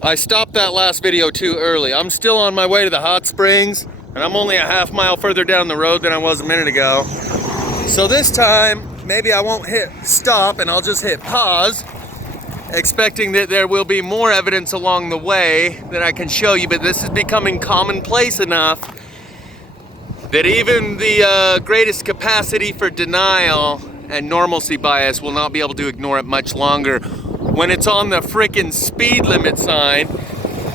I stopped that last video too early. I'm still on my way to the hot springs, and I'm only a half mile further down the road than I was a minute ago. So this time, maybe I won't hit stop and I'll just hit pause, expecting that there will be more evidence along the way that I can show you, but this is becoming commonplace enough that even the greatest capacity for denial and normalcy bias will not be able to ignore it much longer when it's on the frickin' speed limit sign.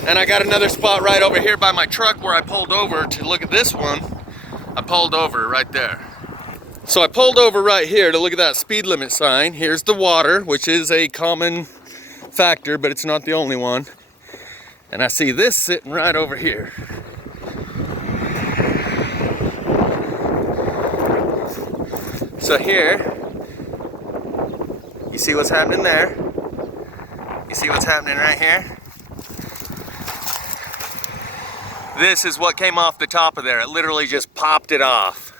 And I got another spot right over here by my truck where I pulled over to look at this one. I pulled over right there. So I pulled over right here to look at that speed limit sign. Here's the water, which is a common factor, but it's not the only one. And I see this sitting right over here. So here, you see what's happening there? You see what's happening right here? This is what came off the top of there. It literally just popped it off.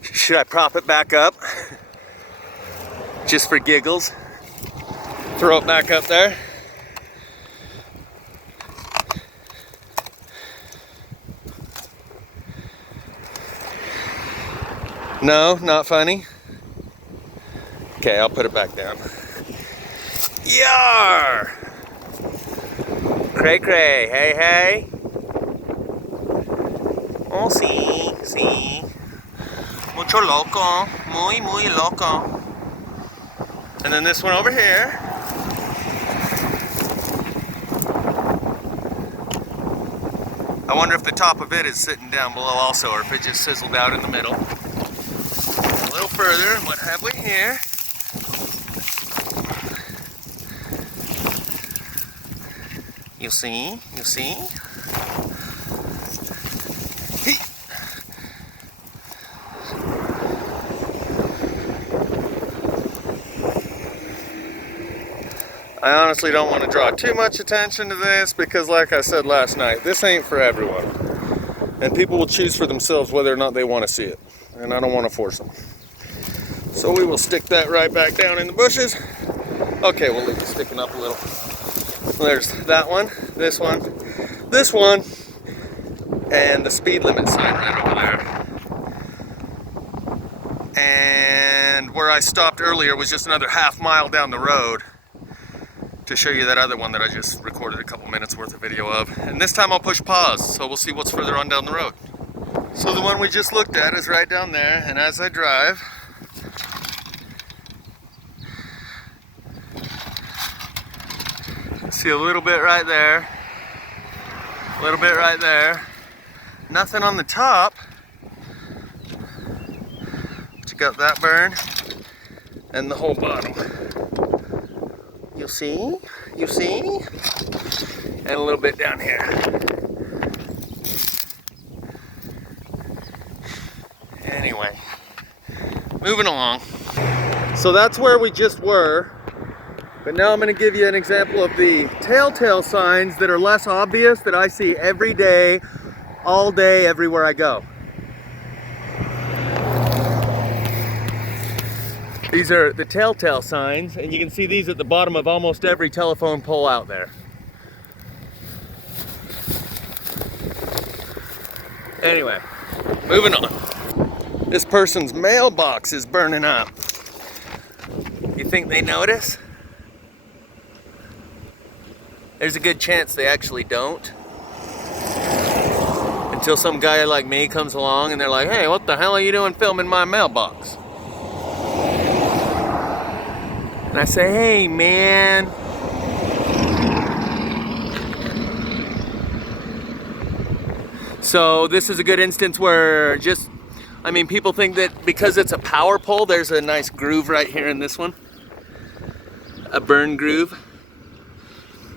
Should I prop it back up? Just for giggles. Throw it back up there. No, not funny. Okay, I'll put it back down. Yar! Cray cray, hey hey. Oh, sí. Mucho loco, muy loco. And then this one over here. I wonder if the top of it is sitting down below also, or if it just sizzled out in the middle. A little further, and what have we here? You see? I honestly don't want to draw too much attention to this because, like I said last night, this ain't for everyone. And people will choose for themselves whether or not they want to see it. And I don't want to force them. So we will stick that right back down in the bushes. Okay, we'll leave it sticking up a little. There's that one, this one, and the speed limit sign right over there. And where I stopped earlier was just another half mile down the road to show you that other one that I just recorded a couple minutes worth of video of. And this time I'll push pause, so we'll see what's further on down the road. So the one we just looked at is right down there, and as I drive, see a little bit right there, a little bit right there. Nothing on the top, but you got that burn and the whole bottom. You see? And a little bit down here. Anyway, moving along. So that's where we just were. But now I'm going to give you an example of the telltale signs that are less obvious that I see every day, all day, everywhere I go. These are the telltale signs, and you can see these at the bottom of almost every telephone pole out there. Anyway, moving on. This person's mailbox is burning up. You think they notice? There's a good chance they actually don't. Until some guy like me comes along and they're like, hey, what the hell are you doing filming my mailbox? And I say, hey man. So this is a good instance where people think that because it's a power pole, there's a nice groove right here in this one. A burn groove.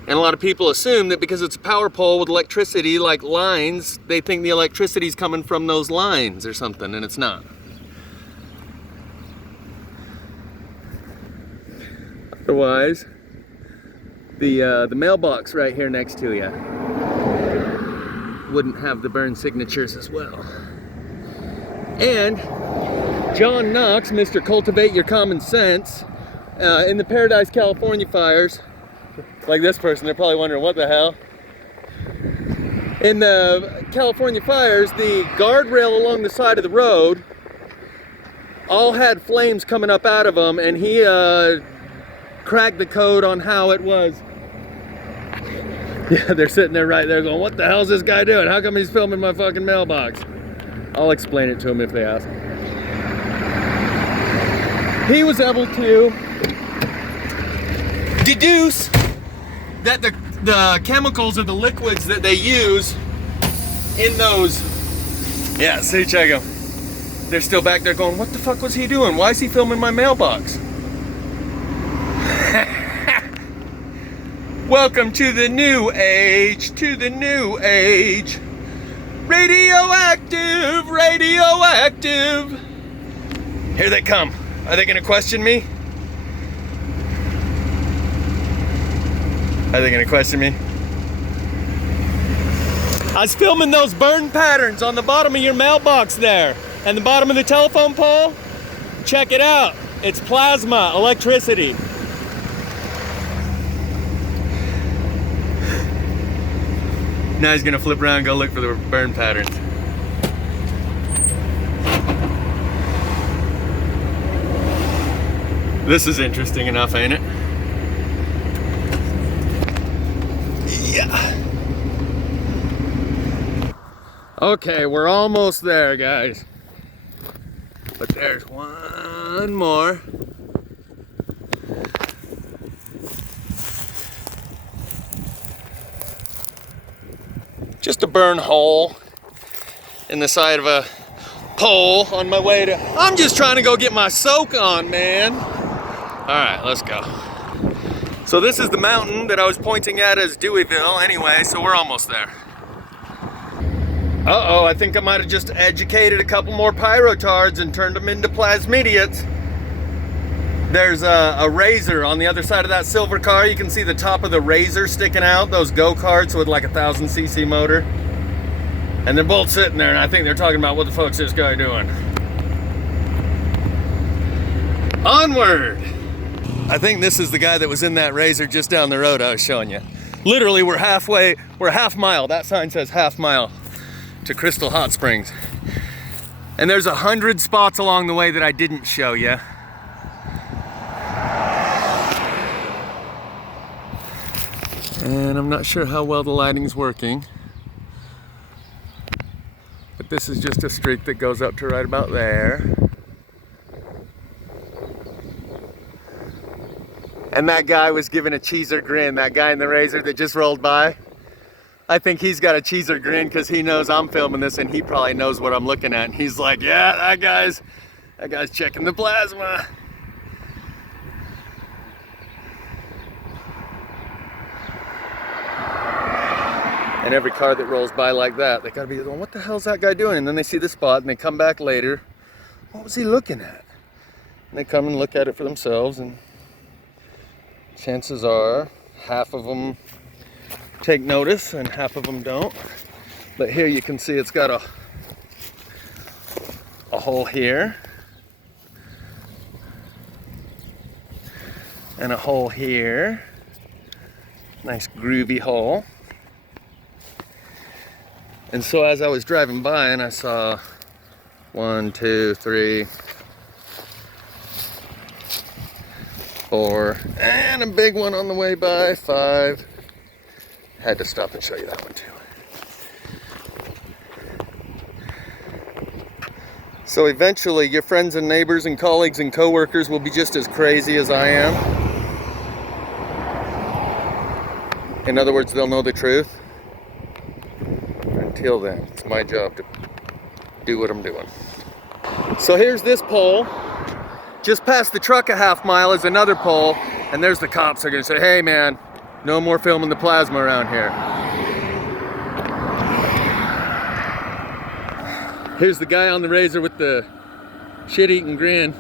And a lot of people assume that because it's a power pole with electricity, like lines, they think the electricity's coming from those lines or something, and it's not. Otherwise, the mailbox right here next to you wouldn't have the burn signatures as well. And John Knox, Mr. Cultivate Your Common Sense, in the Paradise, California fires, like this person, they're probably wondering what the hell. In the California fires, the guardrail along the side of the road all had flames coming up out of them, and he cracked the code on how it was. Yeah, they're sitting there right there going, what the hell is this guy doing? How come he's filming my fucking mailbox? I'll explain it to him if they ask. He was able to deduce that the chemicals or the liquids that they use in those, yeah, see, check them. They're still back there going, what the fuck was he doing? Why is he filming my mailbox? Welcome to the new age, to the new age. Radioactive, radioactive. Here they come. Are they gonna question me? Are they gonna question me? I was filming those burn patterns on the bottom of your mailbox there. And the bottom of the telephone pole. Check it out. It's plasma, electricity. Now he's gonna flip around and go look for the burn patterns. This is interesting enough, ain't it? Yeah. Okay, we're almost there, guys. But there's one more. Just a burn hole in the side of a pole on my way to... I'm just trying to go get my soak on, man. All right, let's go. So this is the mountain that I was pointing at as Deweyville anyway, so we're almost there. Uh-oh, I think I might have just educated a couple more pyrotards and turned them into plasmidiots. There's a razor on the other side of that silver car. You can see the top of the razor sticking out, those go-karts with like a 1000cc motor. And they're both sitting there, and I think they're talking about what the fuck's this guy doing. Onward! I think this is the guy that was in that razor just down the road I was showing you. Literally, we're half mile. That sign says half mile to Crystal Hot Springs. And there's 100 spots along the way that I didn't show you. And I'm not sure how well the lighting's working. But this is just a streak that goes up to right about there. And that guy was giving a cheeser grin, that guy in the razor that just rolled by. I think he's got a cheeser grin because he knows I'm filming this and he probably knows what I'm looking at. And he's like, yeah, that guy's checking the plasma. And every car that rolls by like that, they gotta be going, what the hell's that guy doing? And then they see the spot and they come back later. What was he looking at? And they come and look at it for themselves, and chances are half of them take notice and half of them don't. But here you can see it's got a hole here and a hole here. Nice groovy hole. And so as I was driving by and I saw 1, 2, 3, 4, and a big one on the way by, 5. Had to stop and show you that one too. So eventually your friends and neighbors and colleagues and coworkers will be just as crazy as I am. In other words, they'll know the truth. Until then, it's my job to do what I'm doing. So here's this pole. Just past the truck a half mile is another pole, and there's the cops. They're gonna say, hey man, no more filming the plasma around here. Here's the guy on the razor with the shit-eating grin.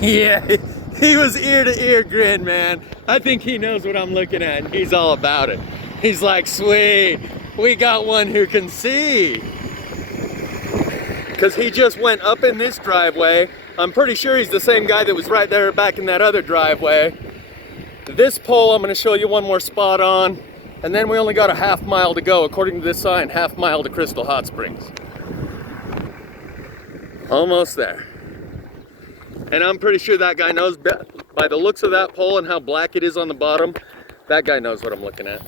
Yeah, he was ear to ear grin, man. I think he knows what I'm looking at, and he's all about it. He's like, sweet, we got one who can see. because he just went up in this driveway. I'm pretty sure he's the same guy that was right there back in that other driveway. This pole I'm going to show you one more spot on, and then we only got a half mile to go. According to this sign, half mile to Crystal Hot Springs. Almost there. And I'm pretty sure that guy knows, by the looks of that pole and how black it is on the bottom, that guy knows what I'm looking at.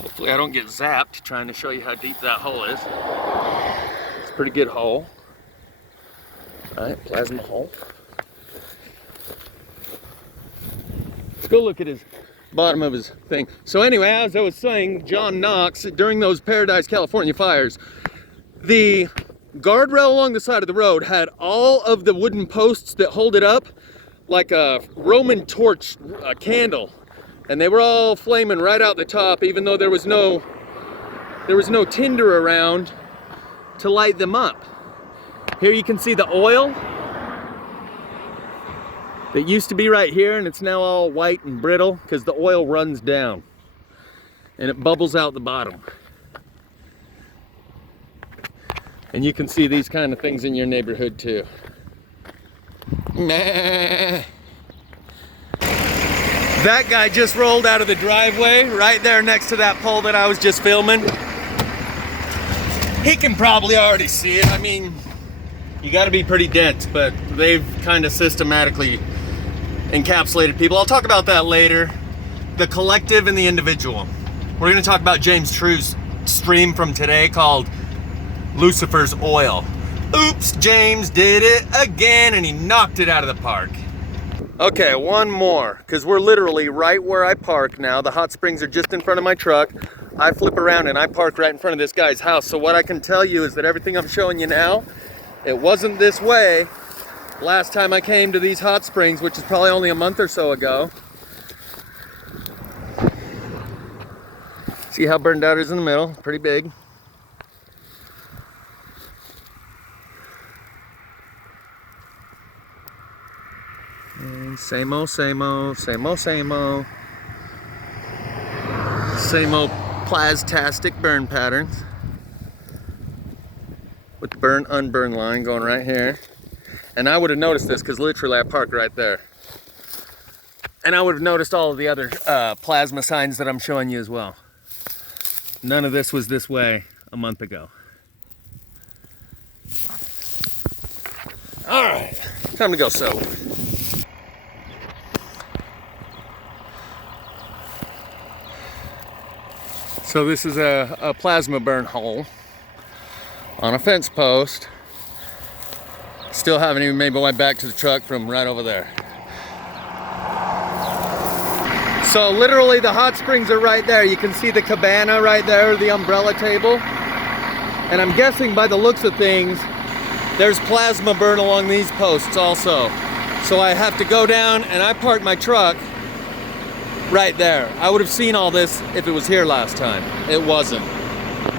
Hopefully I don't get zapped trying to show you how deep that hole is. It's a pretty good hole. All right, plasma hole. Let's go look at his bottom of his thing. So anyway, as I was saying, John Knox, during those Paradise, California fires, the guardrail along the side of the road had all of the wooden posts that hold it up like a Roman torch, a candle. And they were all flaming right out the top, even though there was no tinder around to light them up. Here you can see the oil that used to be right here, and it's now all white and brittle because the oil runs down and it bubbles out the bottom. And you can see these kind of things in your neighborhood too. Nah. That guy just rolled out of the driveway right there next to that pole that I was just filming. He can probably already see it. I mean, you got to be pretty dense, but they've kind of systematically encapsulated people. I'll talk about that later. The collective and the individual. We're going to talk about James True's stream from today called Lucifer's Oil. Oops, James did it again, and he knocked it out of the park. Okay, one more, because we're literally right where I park now. The hot springs are just in front of my truck. I flip around and I park right in front of this guy's house. So what I can tell you is that everything I'm showing you now, it wasn't this way last time I came to these hot springs, which is probably only a month or so ago. See how burned out it is in the middle? Pretty big. And same old, same old, same old, same old. Same old plastastic burn patterns. With the burn unburn line going right here. And I would have noticed this because literally I parked right there. And I would have noticed all of the other plasma signs that I'm showing you as well. None of this was this way a month ago. All right, time to go soap. So this is a plasma burn hole on a fence post. Still haven't even made my way back to the truck from right over there. So literally the hot springs are right there. You can see the cabana right there, the umbrella table. And I'm guessing by the looks of things, there's plasma burn along these posts also. So I have to go down and I park my truck right there. I would have seen all this if it was here last time. It wasn't.